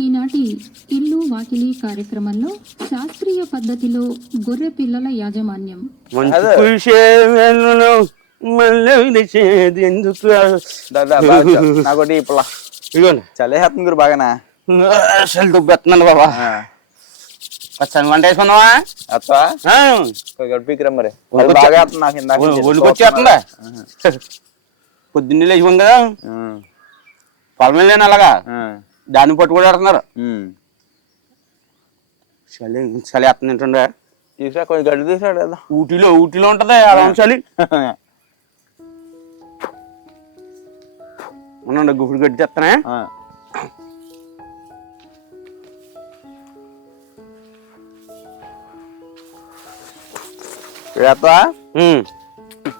ఈనాటి ఇల్లు వాకిలి కార్యక్రమంలో శాస్త్రీయ పద్ధతిలో గొర్రె పిల్లల యాజమాన్యం. నాకోటి ఇప్పుడు ఇదిగోండి. చలేస్తుంది గురు బాగానా? అసలు దుబ్బెత్తున్నాను బాబా. పచ్చని వంట వేసుకున్నావా? అత్తా గడిపికిరా మరి? బాగా వేస్తుంది నాకు ఇందాక. ఒళ్ళుకొచ్చేస్తుందా పొద్దున్నే లేచి కదా. పొలం వెళ్ళాను అలాగా? దాన్ని పట్టు కూడా ఆడుతున్నారు. చలి చలి వేస్తుందంటుండే తీసుకురా కొంచెం గడ్డి తీసాడు కదా ఊటీలో ఊటీలో ఉంటది అలా చలి. అవునండి గుప్పుడు గడ్డి తెస్తానే ఆ.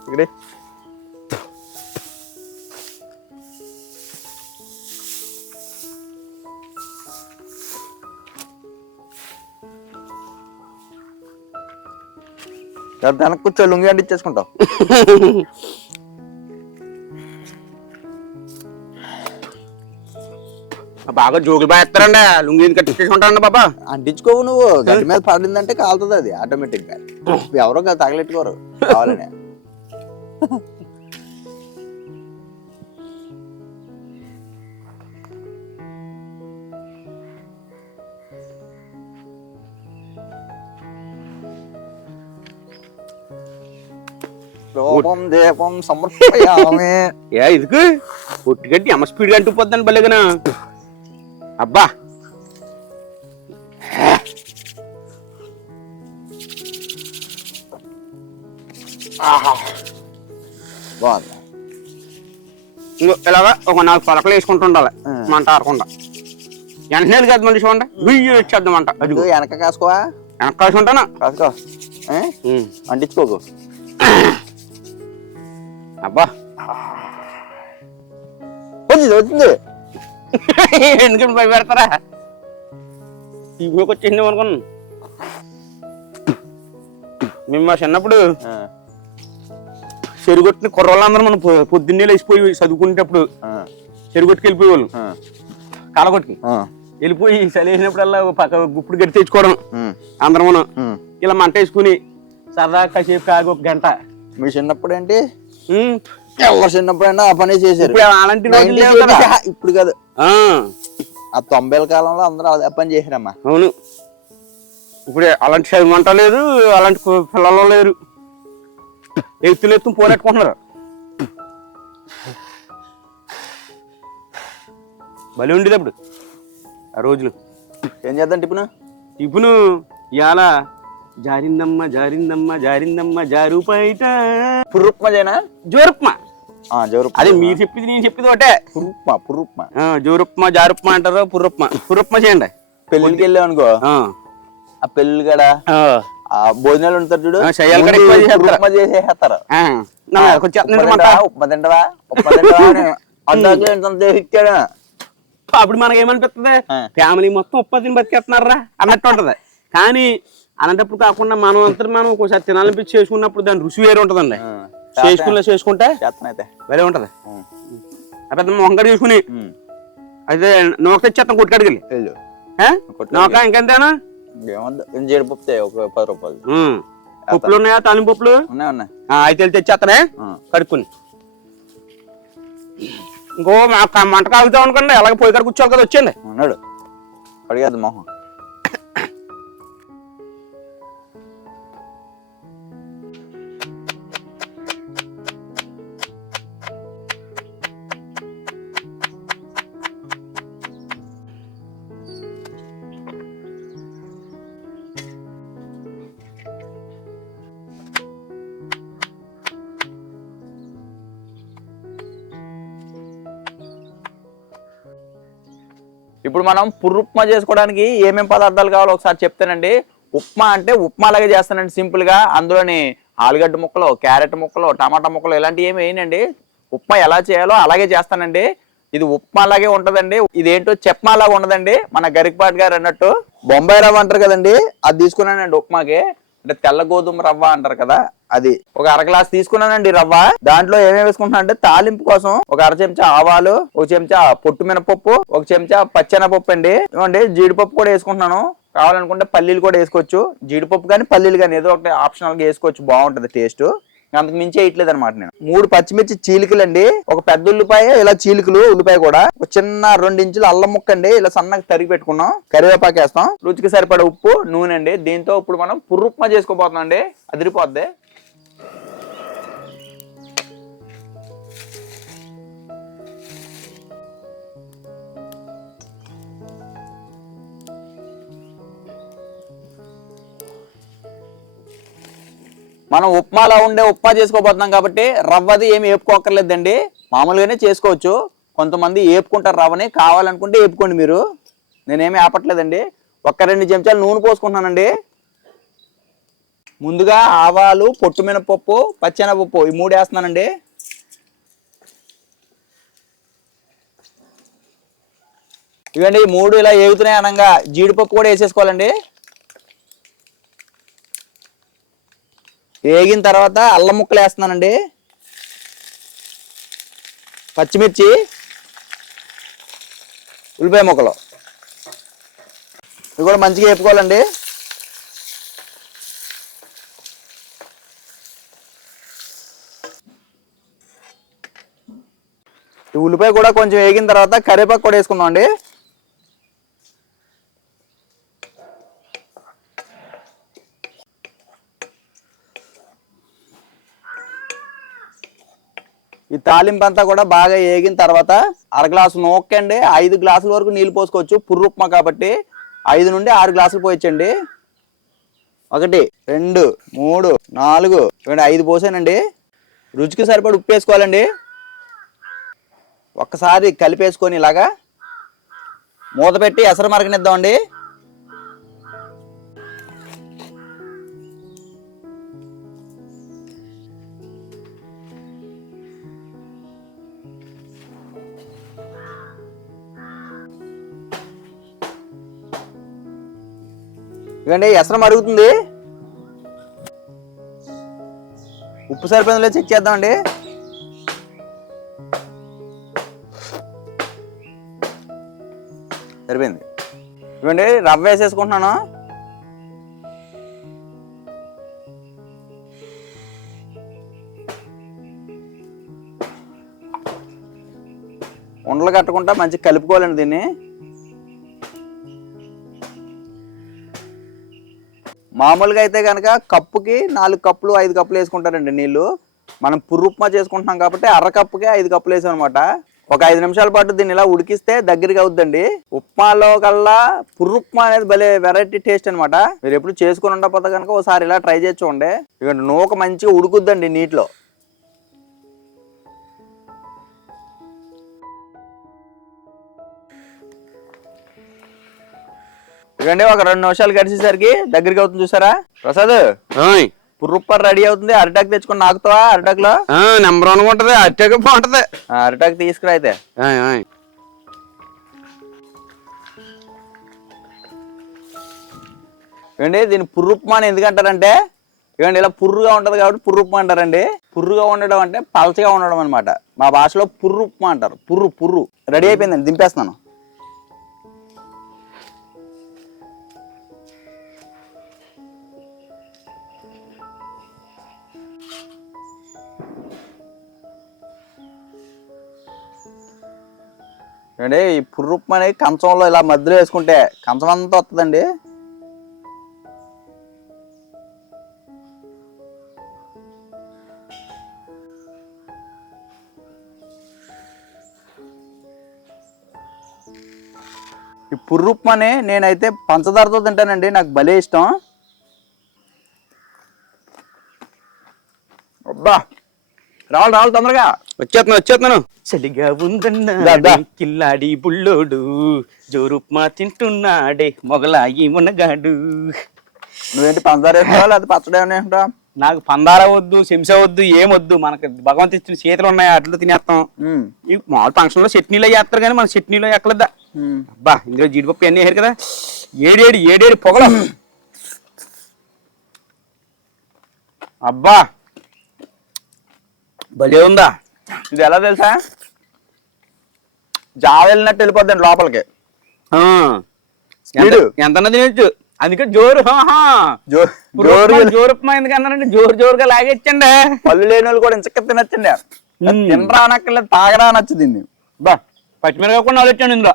ఇక్కడ. వెనక్కి కూర్చో లుంగి అంటే ఇచ్చేసుకుంటావు బాగా జోగులు బాగా ఎత్తారండి లుంగి కట్టించుకుంటారండి బాబా? అంటించుకోవు నువ్వు. గడ్డి మీద పడిందంటే కాలుతుంది అది ఆటోమేటిక్గా. ఎవరో తగలెట్టుకోరు కావాలని. రూపం దీపం సమర్పయామి. ఏ ఇదికు పొట్టి గడ్డి అమ్మ స్పీడ్ అంటుపోద్దని భలేగనా అబ్బా. బాగుంది. ఇంకో ఇలాగా ఒక నాలుగు పలకలు వేసుకుంటూ ఉండాలి. మంట ఆరకుండా. వెంటనే కదా మళ్ళీ చూడండి బియ్యం వచ్చేద్దాం అంట అది వెనక కాసుకోవా? వెనక కాసి ఉంటానా కాసుకో? అంటించుకోకు. అబ్బా. వచ్చింది వచ్చింది ఎందుకంటే భయపెడతారా ఇవి వచ్చింది అనుకున్నాను. మేము మా చిన్నప్పుడు చెరుగొట్టిన కుర్రోళ్ళందరూ మనం పొద్దున్నే లేచిపోయి చదువుకునేటప్పుడు చెరుగొట్టుకు వెళ్ళిపోయేవాళ్ళు. కాలగొట్టుకి. వెళ్ళిపోయి చలిసినప్పుడల్లా పక్క గుప్పుడు గడి తెచ్చుకోవడం. అందరం మనం. ఇలా మంట వేసుకుని సరదా కాసేపు కాగి ఒక గంట. మీ చిన్నప్పుడు ఏంటి ఎవరు చిన్నప్పుడు అయినా ఆ పని చేశారు. ఇప్పుడు అలాంటి రోజులు 90s లేవు కదా. ఆ, ఇప్పుడు కాదు. ఆ, తొంభైల కాలంలో అందరూ అదే పని చేశారమ్మా. అవును. ఇప్పుడు అలాంటి చదువు మంట లేదు అలాంటి పిల్లలు లేరు. ఎత్తులు ఎత్తు పోనెట్టుకుంటున్నారు. భలే ఉండేది అప్పుడు ఆ రోజులు. ఏం చేద్దాం టిఫిన్? ఇప్పుడు ఇవాళ జారిందమ్మ జారిందమ్మ జారిందమ్మ జారు బయట. పుర్రుప్మా చేయనా? జోరుప్మా. జోరుప్మా అదే మీరు చెప్పింది నేను చెప్పింది ఒకటే. పుర్రుప్మా పుర్రుప్మా జోరుప్మా జారుప్మా అంటారు పుర్రుప్మా పుర్రుప్మా చేయండి. పెళ్ళికి వెళ్ళాం అనుకో ఆ, పెళ్ళి కాడ ఆ, భోజనాలు ఉంటారు చూడు. ముందు చేసేస్తారు. ఉప్మా. తింటావా? ఉప్మా తింటావా? ఉప్మా అందాక ఎంత ఇచ్చాడు అప్పుడు మనకి ఏమనిపిస్తుంది ఆ. ఫ్యామిలీ మొత్తం ఉప్పతిని బతికేస్తున్నారా అన్నట్టు ఉంటది. కానీ అలాంటప్పుడు కాకుండా మనం అంతా మనం ఒకసారి తినాలనిపించి చేసుకున్నప్పుడు దాని రుచి వేరే ఉంటదండి. చేసుకునే చేసుకుంటే చేస్తానైతే వేరే ఉంటది. పెద్ద మొంగడి చేసుకుని అయితే నోక తెచ్చేస్తాం కొట్టుకడికి. నోక ఇంకెంతేనా? జీడిపప్పు ఒక పది రూపాయలు. పప్పులు ఉన్నాయా? తాలింపు పప్పులు? ఉన్నాయి ఉన్నాయి. ఆ, అయితే తెచ్చేస్తానే. కడుక్కుని. ఇంకో మంట కాగుతాం అనుకోండి అలాగే పోయి కాడ కూర్చోవాలి కదా వచ్చేయండి ఉన్నాడు. అడిగేది మొహం. ఇప్పుడు మనం పుర్రుప్మా చేసుకోవడానికి ఏమేమి పదార్థాలు కావాలో ఒకసారి చెప్తానండి. ఉప్మా అంటే ఉప్మా లాగే చేస్తానండి సింపుల్గా అందులోని ఆలుగడ్డ ముక్కలు క్యారెట్ ముక్కలు టమాటా ముక్కలు ఇలాంటివి ఏమి వేయనండి. ఉప్మా ఎలా చేయాలో అలాగే చేస్తానండి. ఇది ఉప్మా లాగే ఉంటుందండి. ఇదేంటో చెప్మా లాగా ఉండదండి. మన గరికపాటి గారు అన్నట్టు బొంబాయి రవ్వ అంటారు కదండి. అది తీసుకున్నానండి ఉప్మాకి. అంటే తెల్ల గోధుమ రవ్వ అంటారు కదా. అది. ఒక అర గ్లాస్ తీసుకున్నానండి రవ్వ. దాంట్లో ఏమేమి వేసుకుంటున్నా అంటే తాలింపు కోసం ఒక అర చెంచా ఆవాలు ఒక చెంచా పొట్టు మినపప్పు ఒక చెంచా పచ్చెనపప్పు అండి. ఇవ్వండి జీడిపప్పు కూడా వేసుకుంటున్నాను. కావాలనుకుంటే పల్లీలు కూడా వేసుకోవచ్చు. జీడిపప్పు కానీ పల్లీలు కానీ ఏదో ఒకటి ఆప్షనల్గా వేసుకోవచ్చు. బాగుంటుంది టేస్ట్. అంతకు మించి వేయట్లేదు అనమాట నేను. మూడు పచ్చిమిర్చి చీలికలు అండి ఒక పెద్ద ఉల్లిపాయ ఇలా చీలికలు ఉల్లిపాయ కూడా. ఒక చిన్న రెండు ఇంచులు అల్లం ముక్క అండి. ఇలా సన్నగా తరిగి పెట్టుకున్నాం. కరివేపాకు వేస్తాం. రుచికి సరిపడే ఉప్పు నూనె అండి. దీంతో ఇప్పుడు మనం పుర్రుప్మా చేసుకోబోతున్నాం అండి. అదిరిపోద్ది. మనం ఉప్మాలా ఉండే ఉప్మా చేసుకోబోతున్నాం కాబట్టి రవ్వది ఏమి వేపుకోకర్లేదండి మామూలుగానే చేసుకోవచ్చు. కొంతమంది వేపుకుంటారు రవ్వని. కావాలనుకుంటే వేపుకోండి మీరు. నేనేమి ఆపట్లేదండి. ఒక్క రెండు చెంచాలు నూనె పోసుకుంటున్నానండి. ముందుగా ఆవాలు పొట్టు మినపప్పు పచ్చెనపప్పు ఈ మూడు వేస్తున్నానండి. ఇవండి ఈ మూడు ఇలా ఏగుతున్నాయి అనగా జీడిపప్పు కూడా వేసేసుకోవాలండి. వేగిన తర్వాత అల్లం ముక్కలు వేస్తున్నానండి. పచ్చిమిర్చి ఉల్లిపాయ ముక్కలు. ఇవి కూడా మంచిగా వేపుకోవాలండి. ఈ ఉల్లిపాయ కూడా కొంచెం వేగిన తర్వాత కరివేపాకు కూడా వేసుకుందాం అండి తాలింపు అంతా కూడా బాగా ఏగిన తర్వాత అర గ్లాసు నూక్కండి ఐదు గ్లాసుల వరకు నీళ్ళు పోసుకోవచ్చు. పుర్రు ఉప్మా కాబట్టి ఐదు నుండి ఆరు గ్లాసులు పోయించండి ఒకటి రెండు మూడు నాలుగు ఇవ్వండి ఐదు పోసానండి. రుచికి సరిపడి ఉప్పు వేసుకోవాలండి. ఒక్కసారి కలిపేసుకొని ఇలాగా మూత పెట్టి ఎసరు మరగనిద్దామండి. ఇవ్వండి ఎసరం మరుగుతుంది ఉప్పు సరిపోయిందో చెక్ చేద్దామండి. సరిపోయింది. ఇవ్వండి రవ్వ వేసేసుకుంటున్నాను. ఉండలు కట్టకుండా మంచిగా కలుపుకోవాలండి దీన్ని. మామూలుగా అయితే కనుక కప్పుకి నాలుగు కప్పులు ఐదు కప్పులు వేసుకుంటారండి నీళ్ళు. మనం పుర్రుప్మా చేసుకుంటున్నాం కాబట్టి అర కప్పుకే ఐదు కప్పులు వేసాం అనమాట ఒక ఐదు నిమిషాల పాటు దీన్ని ఇలా ఉడికిస్తే దగ్గరికి అవుద్దండి. ఉప్మాలో కల్లా పుర్రుప్మా అనేది భలే వెరైటీ టేస్ట్ అనమాట మీరు ఎప్పుడు చేసుకుని ఉండకపోతే కనుక ఒకసారి ఇలా ట్రై చేసి చూడండి. ఇక నూక మంచిగా ఉడుకుద్దండి నీటిలో. ఇకండి ఒక రెండు నిమిషాలు గడిచేసరికి దగ్గరికి అవుతుంది చూసారా? ప్రసాద్ పుర్రుప్పర్ రెడీ అవుతుంది. అరిటాక్ తెచ్చుకొని నాకుతావా? అరిటాక్లో ఆ, నెంబర్ వన్ ఉంటది అట్టగా బాగుంటది అరిటాక్ తీసుకురా అయితే. ఏమండి దీన్ని పుర్రుప్మా అని ఎందుకంటారంటే ఇవ్వండి ఇలా పుర్రుగా ఉంటది కాబట్టి పుర్రుప్మా అంటారండి. పుర్రుగా ఉండడం అంటే పలచగా ఉండడం అనమాట మా భాషలో పుర్రుప్మా అంటారు. పుర్రు పుర్రు. రెడీ అయిపోయిందండి దింపేస్తున్నాను. ఏమండి ఈ పుర్రుప్మా అనేది కంచంలో ఇలా మధ్యలో వేసుకుంటే కంచం అంతా వస్తుందండి. ఈ పుర్రుప్మని నేనైతే పంచదారతో తింటానండి నాకు భలే ఇష్టం. అబ్బా! రావాలి రావాలి తొందరగా. వచ్చేస్తున్నాను వచ్చేస్తున్నాను చలిగా దా. కిల్లాడి బుల్లోడు. జోరుప్మా తింటున్నాడే మొగలాయి మునగాడు. నువ్వేంటి వేస్తావా లేకపోతే పచ్చడి? నాకు పందార వద్దు శంస వద్దు ఏమొద్దు మనకి భగవంతు ఇచ్చిన చేతులు ఉన్నాయి అట్లా తినేస్తాం. ఈ మామూలు ఫంక్షన్లో చట్నీలో చేస్తారు కానీ మన చట్నీలో ఎక్కలేదా. అబ్బా ఇందులో జీడిపప్పు అన్నీ వేసారు కదా. ఏడేడు ఏడేడు పొగలు. అబ్బా భలే ఉందా ఇది ఎలా తెలుసా? జావ వెళ్ళినట్టు వెళ్ళిపోద్దండి లోపలికి. ఎంత- తినచ్చు అందుకే జోరు జోరు జోరు ఉప్మా ఎందుకన్నారంటే జోరు జోరుగా లాగేచ్చండి పళ్ళు లేని వాళ్ళు కూడా ఇంచక్క తినచ్చండి. తినరా అనక్కర్లేదు తాగరా అనొచ్చు దీన్ని. బా పచ్చిమిరకాయ కూడా ఆలోచండి ఇందులో.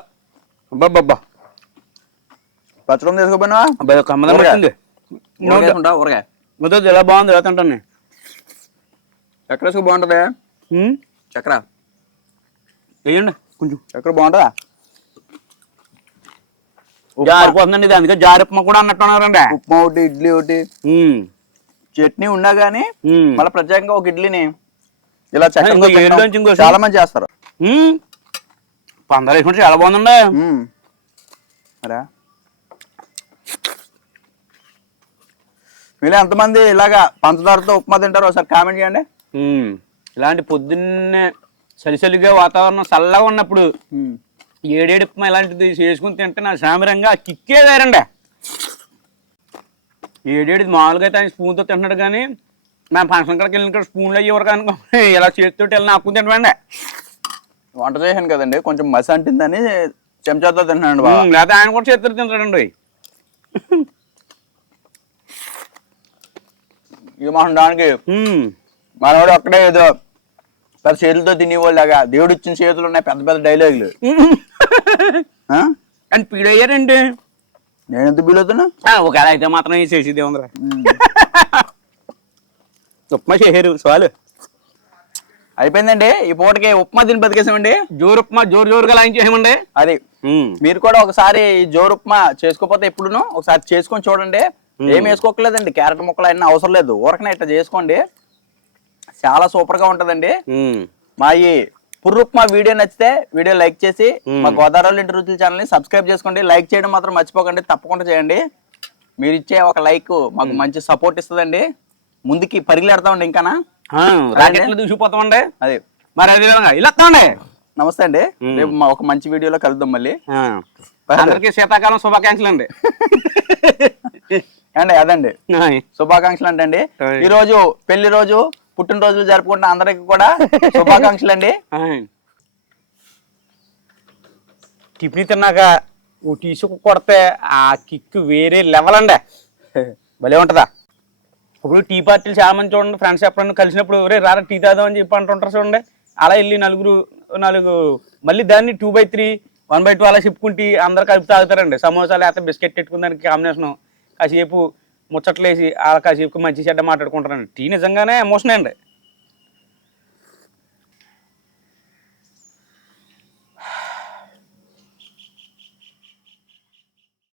అబ్బా పచ్చడం తీసుకోపోయినా ఊరగాయ. ఇలా బాగుంది ఇలా తింటాను నేను. చక్కెర వేసుకో బాగుంటది? ఉమ్, చక్కెర వేయండి కొంచెం. చక్కెర బాగుంటుందా? జారిపోతుందండి ఇది అందుకే జారి ఉప్మా కూడా అన్నట్టు ఉన్నారండి ఉప్మా ఒకటి ఇడ్లీ ఒకటి. చట్నీ ఉన్నా గానీ ఉమ్. మళ్ళీ ప్రత్యేకంగా ఒక ఇడ్లీని ఇలా ఇంకో చాలా మంది చేస్తారు. పందరు వేసుకుంటే చాలా బాగుందండి. మ్మ్. మరా మీలో ఎంతమంది ఇలాగా పంచదారతో ఉప్మా తింటారో ఒకసారి కామెంట్ చేయండి. ఇలాంటి పొద్దున్నే చలిచలిగా వాతావరణం చల్లగా ఉన్నప్పుడు మ్మ్. ఏడేడు ఉప్మా ఇలాంటిది చేసుకుని తింటే నా సామిరంగా కిక్కే వేరండి. ఏడేడు మామూలుగా అయితే ఆయన స్పూన్తో తింటున్నాడు కానీ మేము ఫంక్షన్ కాడికి వెళ్ళిన స్పూన్లో అయ్యేవారు కనుక ఇలా చేతితో వెళ్ళి నాకు తింటామండి వంట చేశాను కదండి కొంచెం మసి అంటిందని చెంచాతో ఉమ్, లేకపోతే ఆయన కూడా చేతితో తింటాడండి. ఈ మొహం దానికి. ఉమ్. మనవాడు ఒక్కడే ఏదో పెద్ద చేతులతో తినేవాళ్ళగా దేవుడు ఇచ్చిన చేతులు ఉన్నాయి పెద్ద పెద్ద డైలాగులు? అని పీడయ్యారండి. నేను ఎంత బీలవుతున్నా ఆ, ఒకవేళ అయితే మాత్రం ఈ చేసేది ఉందిరా ఉప్మా చేశారు చాలు. అయిపోయిందండి. ఈ పూటకి ఉప్మా తిని బతికేసామండి. జోరు ఉప్మా జోరు జోరుగా లాంచ్ చేయమండి అది మీరు కూడా ఒకసారి ఈ జోరు ఉప్మా చేసుకోకపోతే ఎప్పుడును ఒకసారి చేసుకొని చూడండి. ఏం వేసుకోకలేదండి క్యారెట్ ముక్కలు అన్నీ అవసరం లేదు. ఊరకనే ఇట్లా చేసుకోండి. చాలా సూపర్గా ఉంటదండి. మా ఈ పుర్రు ఉప్మా వీడియో నచ్చితే వీడియో లైక్ చేసి మా గోదావరి ఇంటి రుచుల ఛానల్ని సబ్స్క్రైబ్ చేసుకోండి. లైక్ చేయడం మాత్రం మర్చిపోకండి. తప్పకుండా చేయండి. మీరు ఇచ్చే ఒక లైక్ మాకు మంచి సపోర్ట్ ఇస్తుందండి. ముందుకి పరిగెడతామండి ఇంకానా? రాకెట్లు దూసిపోతామండి. అది. మరి అదే విధంగా ఇలా నమస్తే అండి. మ్మ్. రేపు మా ఒక మంచి వీడియోలో కలుద్దాం మళ్ళీ. అందరికీ శీతాకాలం శుభాకాంక్షలు అండి. అండి అదండి. శుభాకాంక్షలు అంటే అండి. ఈ రోజు పెళ్ళి రోజు పుట్టినరోజులు జరుపుకుంటున్న అందరికి కూడా శుభాకాంక్షలు అండి టిఫిన్ తిన్నాక ఓ టీసుకు కొడితే ఆ కిక్ వేరే లెవెల్ అండి. భలే ఉంటుందా? ఇప్పుడు టీ పార్టీలు చాలా మంది చూడండి ఫ్రెండ్స్ ఎప్పుడన్నా కలిసినప్పుడు రే రారా టీ తాదాం అని చెప్పి అంటుంటారు చూడండి. అలా వెళ్ళి నలుగురు నాలుగు మళ్ళీ దాన్ని two by three one by two అలా చెప్పుకుంటే అందరు కలిపి తాగుతారండి. సమోసాలు లేకపోతే బిస్కెట్ పెట్టుకుని దానికి కాంబినేషన్ కాసేపు ముచ్చట్లేసి అలా మంచి చెడ్డ మాట్లాడుకుంటారండి టీ నిజంగానే ఎమోషన్ అండి.